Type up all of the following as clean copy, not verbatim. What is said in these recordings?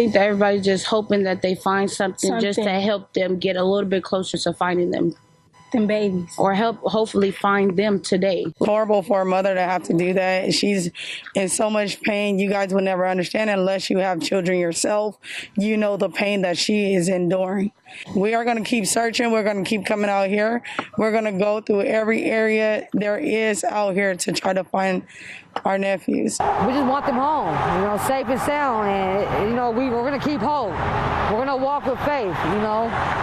think that everybody's just hoping that they find something just to help them get a little bit closer to finding them babies, or hopefully find them today. Horrible for a mother to have to do that. She's in so much pain. You guys will never understand unless you have children yourself. You know the pain that she is enduring. We are going to keep searching. We're going to keep coming out here. We're going to go through every area there is out here to try to find our nephews. We just want them home, safe and sound, and we're going to keep hope. We're going to walk with faith,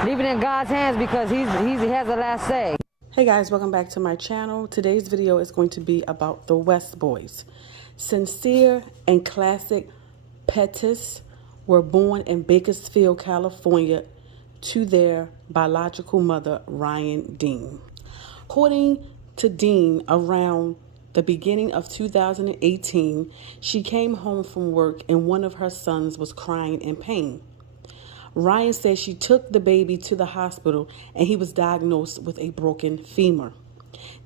leave it in God's hands, because he has the last say. Hey guys, welcome back to my channel. Today's video is going to be about the West Boys. Sincere and Classic Pettis were born in Bakersfield, California, to their biological mother, Ryan Dean. According to Dean, around the beginning of 2018, she came home from work and one of her sons was crying in pain. Ryan said she took the baby to the hospital and he was diagnosed with a broken femur.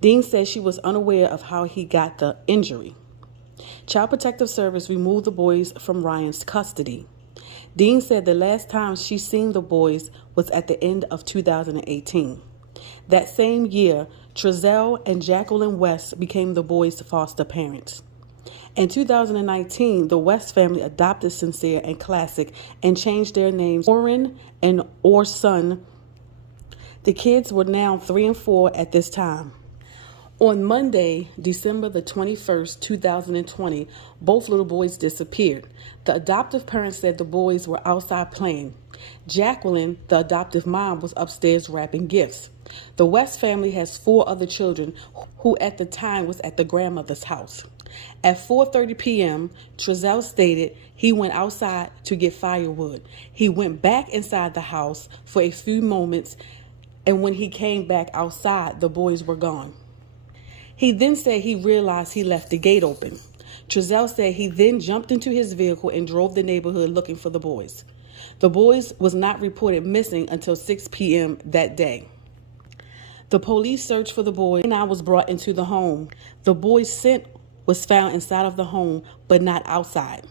Dean said she was unaware of how he got the injury. Child Protective Service removed the boys from Ryan's custody. Dean said the last time she seen the boys was at the end of 2018. That same year, Trezell and Jacqueline West became the boys' foster parents. In 2019, the West family adopted Sincere and Classic and changed their names Oren and Orson. The kids were now 3 and 4 at this time. On Monday, December the 21st, 2020, both little boys disappeared. The adoptive parents said the boys were outside playing. Jacqueline, the adoptive mom, was upstairs wrapping gifts. The West family has 4 other children who at the time was at the grandmother's house. At 4:30 p.m., Trezell stated he went outside to get firewood. He went back inside the house for a few moments, and when he came back outside, the boys were gone. He then said he realized he left the gate open. Trezell said he then jumped into his vehicle and drove the neighborhood looking for the boys. The boys was not reported missing until 6 p.m. that day. The police searched for the boys and I was brought into the home. The boys' scent was found inside of the home, but not outside.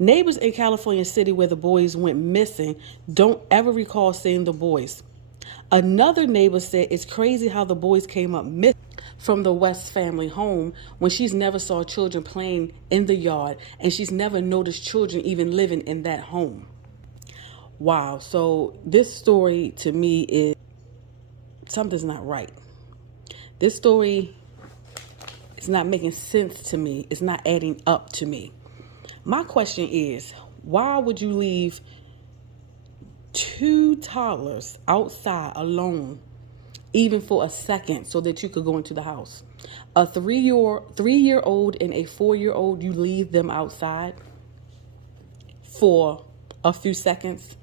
Neighbors in California City, where the boys went missing, don't ever recall seeing the boys. Another neighbor said it's crazy how the boys came up missing from the West family home when she's never saw children playing in the yard and she's never noticed children even living in that home. Wow, so this story to me is something's not right. This story is not making sense to me. It's not adding up to me. My question is, why would you leave 2 toddlers outside alone, even for a second, so that you could go into the house? A 3-year-old and a 4-year-old, you leave them outside for a few seconds?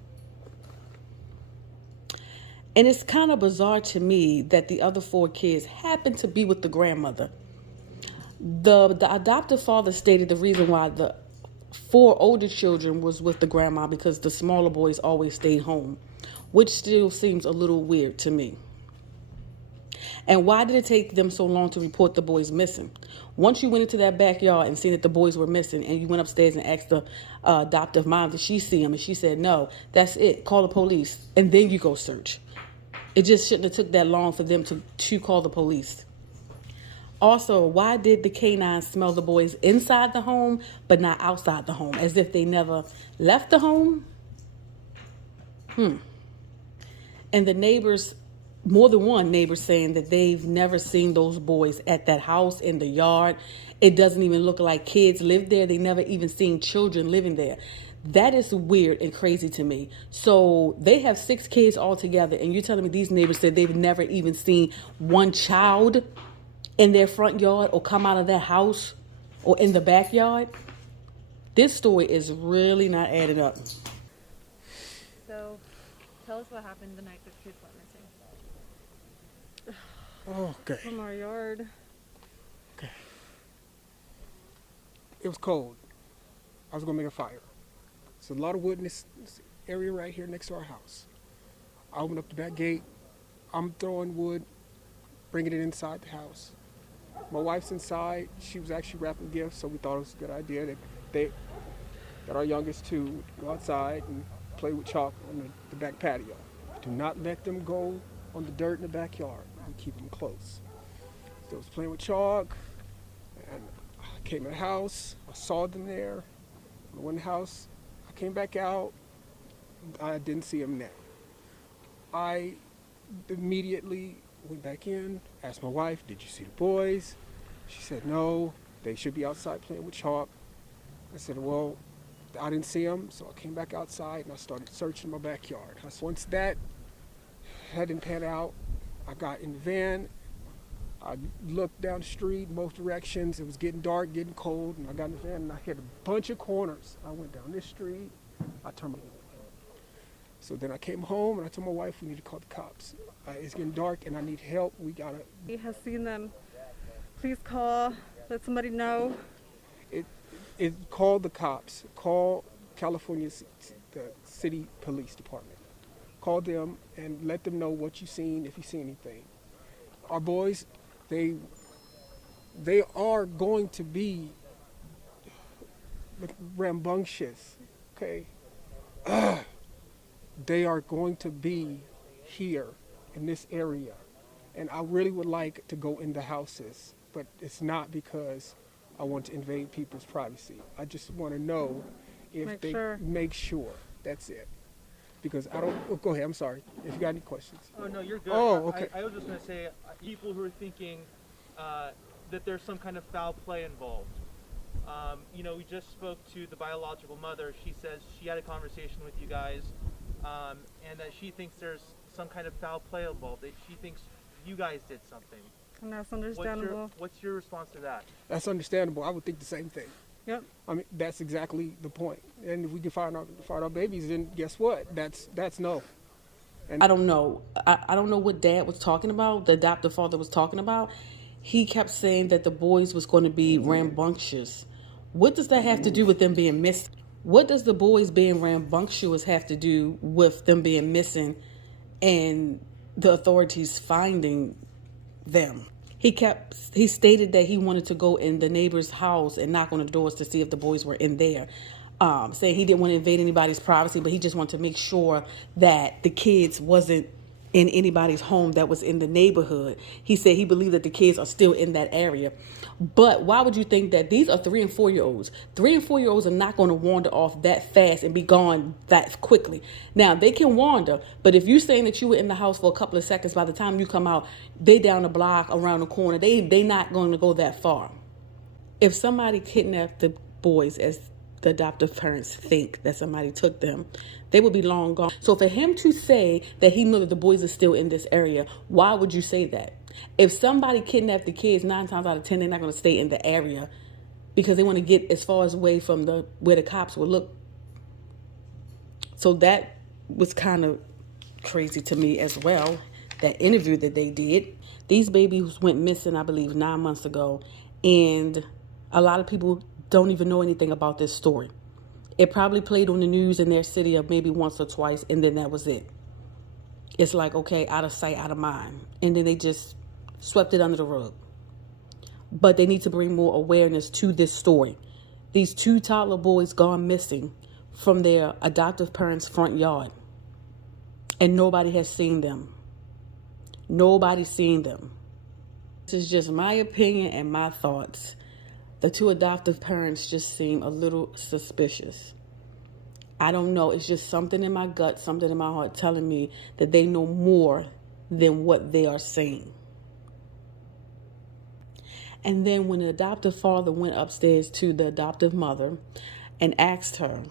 And it's kind of bizarre to me that the other 4 kids happen to be with the grandmother. The adoptive father stated the reason why the 4 older children was with the grandma because the smaller boys always stayed home, which still seems a little weird to me. And why did it take them so long to report the boys missing? Once you went into that backyard and seen that the boys were missing and you went upstairs and asked the adoptive mom, did she see them? And she said, no, that's it. Call the police. And then you go search. It just shouldn't have took that long for them to call the police. Also, why did the canines smell the boys inside the home but not outside the home, as if they never left the home? And the neighbors, more than one neighbor, saying that they've never seen those boys at that house in the yard. It doesn't even look like kids live there. They never even seen children living there. That is weird and crazy to me. So they have 6 kids all together, and you're telling me these neighbors said they've never even seen one child in their front yard or come out of their house or in the backyard? This story is really not adding up. So, tell us what happened the night the kids went missing. Okay. From our yard. Okay. It was cold. I was gonna make a fire. There's a lot of wood in this area right here next to our house. I opened up the back gate. I'm throwing wood, bringing it inside the house. My wife's inside. She was actually wrapping gifts, so we thought it was a good idea that got our youngest to go outside and play with chalk on the back patio. Do not let them go on the dirt in the backyard. We keep them close. So I was playing with chalk, and I came in the house. I saw them there. I went in the house. I came back out. I didn't see them there. I immediately went back in, asked my wife, did you see the boys? She said, no, they should be outside playing with chalk. I said, well, I didn't see them, so I came back outside and I started searching my backyard. Once that hadn't panned out, I got in the van. I looked down the street, both directions. It was getting dark, getting cold, and I got in the van and I hit a bunch of corners. I went down this street. I turned my. So then I came home and I told my wife we need to call the cops. It's getting dark and I need help. We gotta. He has seen them. Please call. Let somebody know. It call the cops. Call the city police department. Call them and let them know what you've seen, if you see anything. Our boys, they are going to be rambunctious, okay? They are going to be here in this area. And I really would like to go in the houses, but it's not because I want to invade people's privacy. I just want to know if make sure. That's it. Because I don't, go ahead, I'm sorry, if you got any questions. Oh, no, you're good. Oh, okay. I was just going to say, people who are thinking that there's some kind of foul play involved. We just spoke to the biological mother. She says she had a conversation with you guys, and that she thinks there's some kind of foul play involved. That she thinks you guys did something. And that's understandable. What's your response to that? That's understandable. I would think the same thing. Yep. I mean, that's exactly the point. And if we can find our babies, then guess what? That's no. And I don't know. I don't know what Dad was talking about, the adoptive father was talking about. He kept saying that the boys was going to be rambunctious. What does that have to do with them being missing? What does the boys being rambunctious have to do with them being missing and the authorities finding them? He stated that he wanted to go in the neighbor's house and knock on the doors to see if the boys were in there. Saying he didn't want to invade anybody's privacy, but he just wanted to make sure that the kids wasn't in anybody's home that was in the neighborhood. He said he believed that the kids are still in that area. But why would you think that these are 3 and 4 year olds? 3 and 4 year olds are not going to wander off that fast and be gone that quickly. Now, they can wander, but if you're saying that you were in the house for a couple of seconds, by the time you come out, they down the block, around the corner, they not going to go that far. If somebody kidnapped the boys, as the adoptive parents think that somebody took them, they would be long gone. So for him to say that he knew that the boys are still in this area, why would you say that? If somebody kidnapped the kids, 9 times out of 10, they're not going to stay in the area because they want to get as far as away from where the cops would look. So that was kind of crazy to me as well, that interview that they did. These babies went missing, I believe, 9 months ago, and a lot of people don't even know anything about this story. It probably played on the news in their city maybe once or twice, and then that was it. It's like, okay, out of sight, out of mind. And then they just swept it under the rug. But they need to bring more awareness to this story. These 2 toddler boys gone missing from their adoptive parents' front yard. And nobody has seen them. Nobody's seen them. This is just my opinion and my thoughts. The 2 adoptive parents just seem a little suspicious. I don't know. It's just something in my gut, something in my heart telling me that they know more than what they are saying. And then when the adoptive father went upstairs to the adoptive mother and asked her,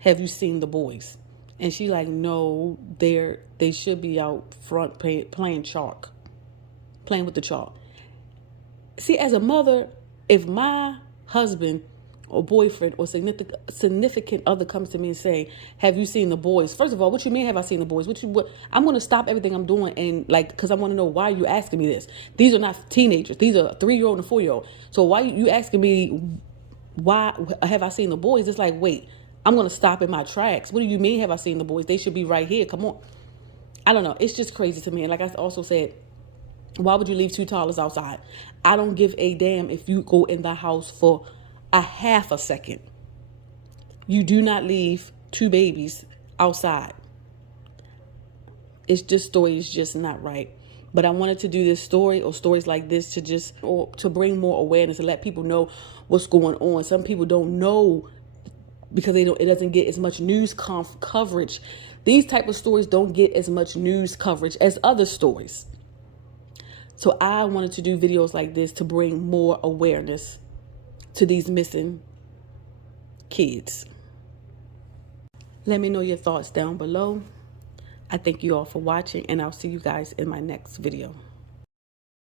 have you seen the boys? And she like, no, they should be out front playing chalk, playing with the chalk. See, as a mother, if my husband or boyfriend or significant other comes to me and say, have you seen the boys? First of all, what you mean have I seen the boys? I'm going to stop everything I'm doing and because I want to know why you asking me this. These are not teenagers. These are a 3-year-old and a 4-year-old. So why you asking me why have I seen the boys? It's like, wait, I'm going to stop in my tracks. What do you mean have I seen the boys? They should be right here. Come on. I don't know. It's just crazy to me. And like I also said, why would you leave 2 toddlers outside? I don't give a damn if you go in the house for a half a second. You do not leave 2 babies outside. This story is just not right. But I wanted to do this story or stories like this to bring more awareness and let people know what's going on. Some people don't know because it doesn't get as much news coverage. These type of stories don't get as much news coverage as other stories. So I wanted to do videos like this to bring more awareness to these missing kids. Let me know your thoughts down below. I thank you all for watching, and I'll see you guys in my next video.